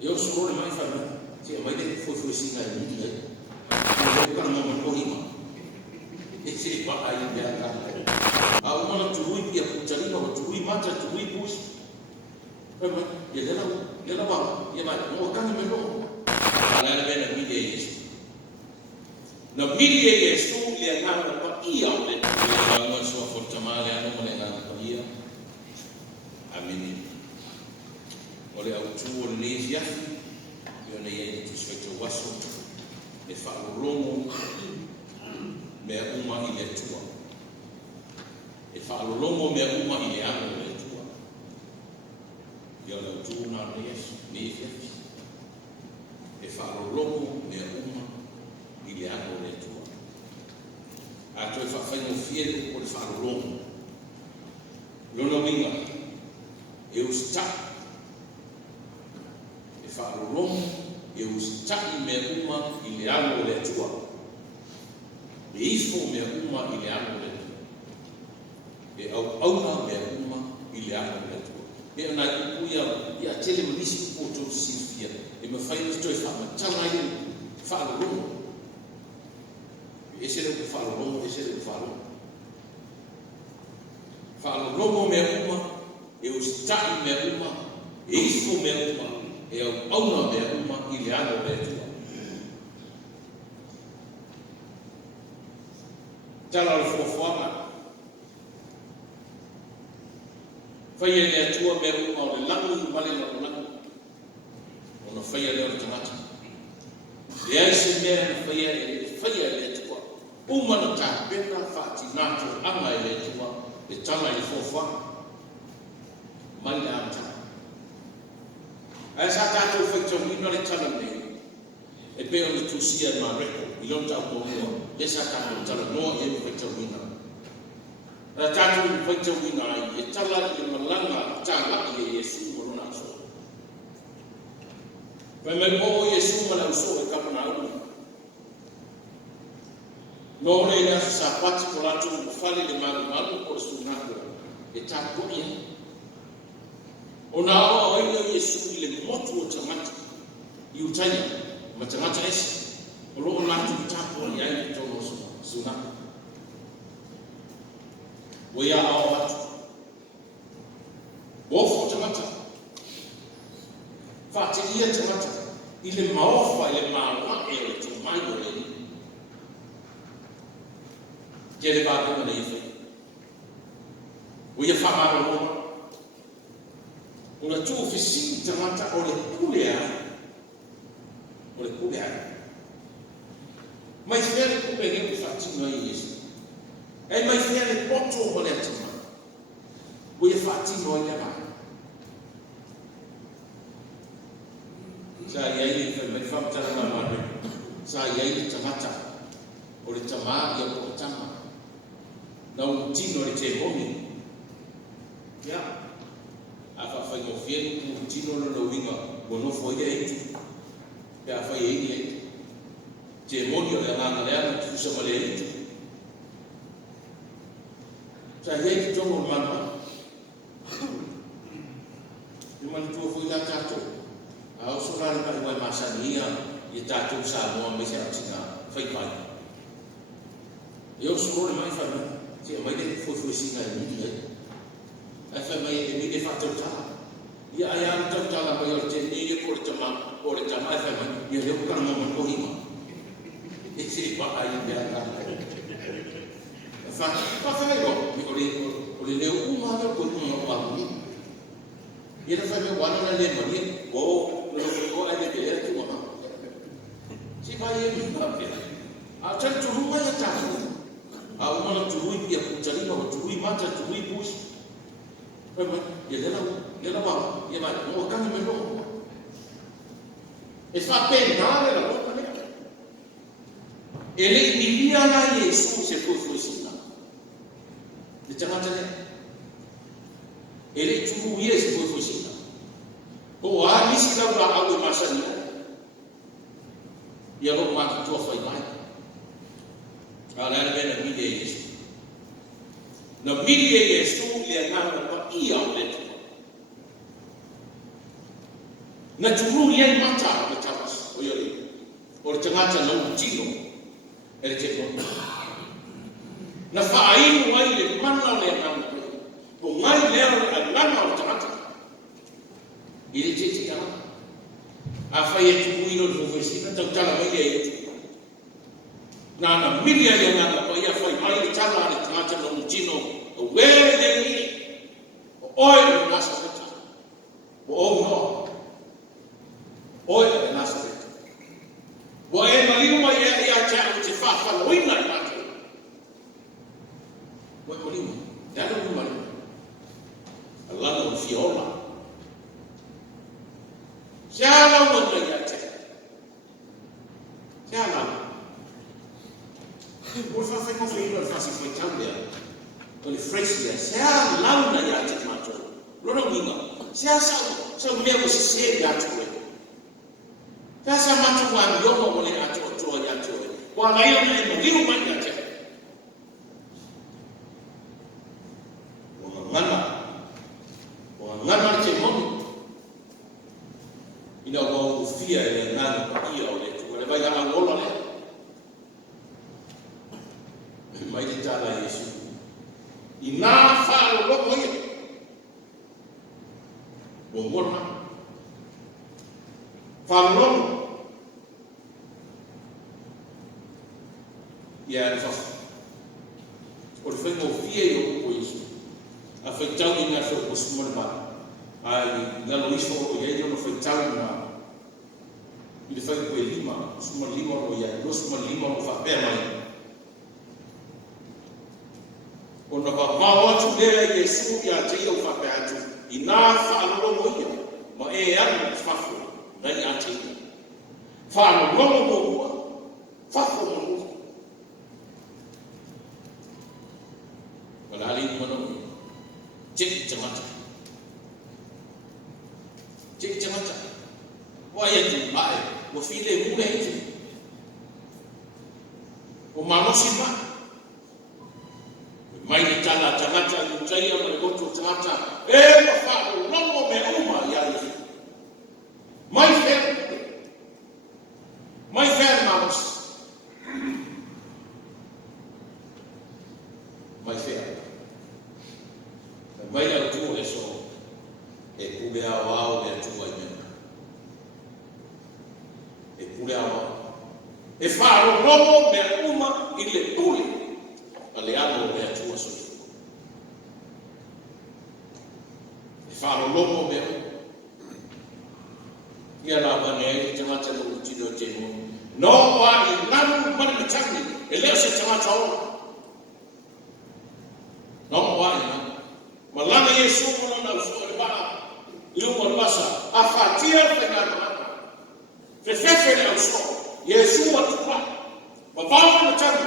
Eu sou mais família. Se a mãe dele foi assim aí, né? Eu quero não correr. Esse vai aí ver a uma turui e a puxaria uma turui mata turui pus. Ele vai, ele vai. Não can me não. Ala era bem a mídia isso. Na mídia isso ele não para ia olha. Uma sua força mal é não me não ia. Amém. Olha o tu olheia. Eu nem ia te escutar o assunto. E falo longo. Me uma ilha tua. E falo longo me uma ilha tua. E olha tu na reis me fez. E falo longo me uma ilha tua. A tu faz no fiel por falo longo. Lona winga. Eu está. E falo longo eu está me uma ilha tua. E isso me uma ilha e au me uma ilha e na ia tele me disse o to sifia e me faz to fama chamai falo longo esse é o falo longo esse é o falo longo me uma eu está me uma e isso me uma e au me uma ilha Tala fofoanga. Faya le tua me uma le langu male no langu. Ono faya le tamata. Le aise me faya le tua. Uma no ta pena fati nato ama le tua. Le tala le fofoanga. Mai ata. Asa tato feito wino le tala ne. E pe o tu sia ma reko. Ilon ta ko mo. Esa ta mo tala no e feito wino. Tatu feito wino ai tala le malanga tala le Yesu mo na so. Peme mo Yesu mo na so e ka na u. No le na sa pati ko la tu fali le malu ko su na ko. E ta ko ye. Ona o ile Yesu ile moto o tamata. Yutanya matamata ese. Olo na tu ta ko ya ni to no su na. We are our what? Wofo tamata. Fatilia tamata. Ile maofa ile mawa e to mai ole. Jere ba ko na ife. We are fama no. Una tu ofisi tamata ole kulea. Ole kulea. Mas fere ko peguei o fatinho aí isso. É mais velho ponto o boleto. O efativo olha lá. Sai aí, me falta na mamãe. Sai aí, tamata. O de tamar e o tama. Não tino de te homem. Já. A fa no fiel o tino no winga. O não foi aí. Já foi aí. Te monio de na na tu se malei. Saya que jogo mama. Cuma tu foi lá tato. A usura de para o masania e tato sa no me se atina. Foi pai. Eu sou mais família. Se a mãe dele foi assim aí, né? A família me de fato tá. E aí a então tá lá para eu ter nem por tomar a família. E eu quero não correr. Esse vai aí ver Fa melhor, olhe leu uma vez por uma hora. E ele foi meu ano na Alemanha, ou no ficou aí de ver que uma. Se vai ele não vai. A tanto uma já tá. A uma no turui e a puxaria no turui mata turui pus. Ele vai, não can me não. Está pena ela não né. Ele vivia na Jesus se foi assim. De tamata ne. Ele tudo isso foi fusina. O a misi da ura algo masani. E a roupa que tu foi mais. Ala era bem na mídia isso. Na mídia isso ele não para ia o leto. na turu yen mata na tapas o yori o tangata na utino e te mo na fa'ainu ai le mana le na o ngai leo le lana o tangata ile te te ana a fai e turu ino le fofesina tau tala mai e na na milia le na ko ia fai mai le tala le tangata na utino o wele ni o oi na sa o no oi na sa o e malino mai ia cha o te fa fa lo ina na o e malino da no malino Allah no fiola Siala wala ya te. Siala. O fa fa ko fino fa si foi cambia. O le fresia. Siala launa ya te mato. Loro winga. Siala sa me ko se ya te. Sasa mato wa ndomo wale ato to ya te. Wa ngai me no hiu man ya te. Wa ngana te mo ina o fia e nana pa ia o le tu le vai ala ngola le mai te tala Yesu ina fa lo ko ia bo ngona fa lo ia fa o le fengo fia yo ko Yesu a fa tau ina so ko smol ba ai na lo iso o ye no foi tau na ile fai ko lima suma lima o ya no suma lima o fa pe mai o na ba o tu le Yesu ya te o fa pe atu ina fa lo mo ia ma e ya fa fo na ya te fa lo mo fa fo mo wala ali mo no cek jamata cek jamata wa ya tu bai wa file mu e tu o mano simba mai ni tala jamata ni tsaia ma ko tu jamata e ma fa no mo me uma ya ni mai fer manos mai fer mai la tu eso e kube awao le tu ai e kule awa e faro romo me uma ile tuli ale ano le atua so e faro romo me ia la bane e tanga no utilo te no wa i nanu mani tani e le se tanga tau no wa i malanga Yesu mo na so e ba lu mo basa afatia pe na Fefefe le so Yesu wa tupa wa bawo na tabu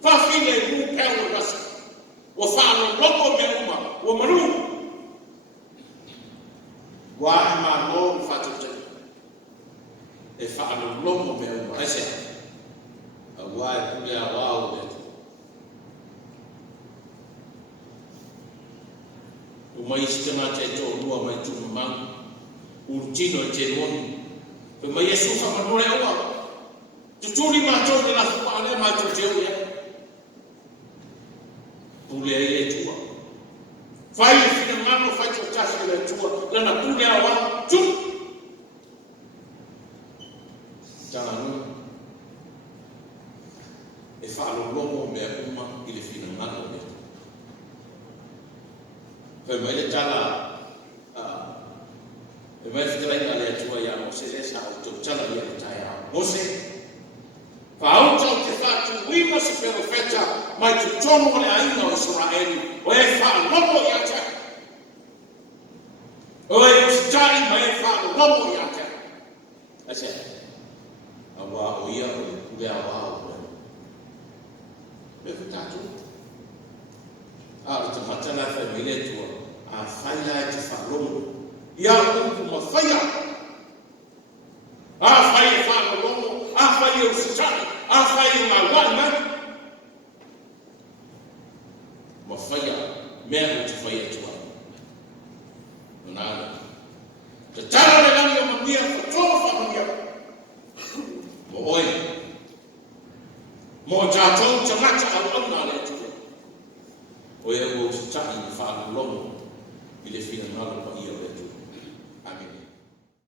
fa file mu pe wo rasa wa fa no logo me uma wa maru wa ma no fa tuta e fa no logo me uma ese wa ku ya wa o o mai sistema te to lua mai tu man urtino te mon pe mai Yesu fa manore awa tutuli ma to de la fa ale ma to te o ya pule e tua fai fina mano fai to tasi le tua la na pule awa tu jangan e fa lo lomo me uma ile fina mano me pe mai le tala e mai fitrai ale tua ya o se esa o to tala ya taya o se fa auto te fa tu wima se profeta mai tu tono le aina o Israeli o e fa lomo ya ta o e stai mai fa lomo ya ta asa awa o ia o le awa o le tatu te matana fa mele tua a faia te fa lomo ia o ma faia a faia fa lomo a faia o stai a faia ma wana ma faia me te faia tua nana te tara le Oi. Mo tātou tangata au le tu. O e o tai i wha lono i le whina ngalo pa ia le tu. Amen.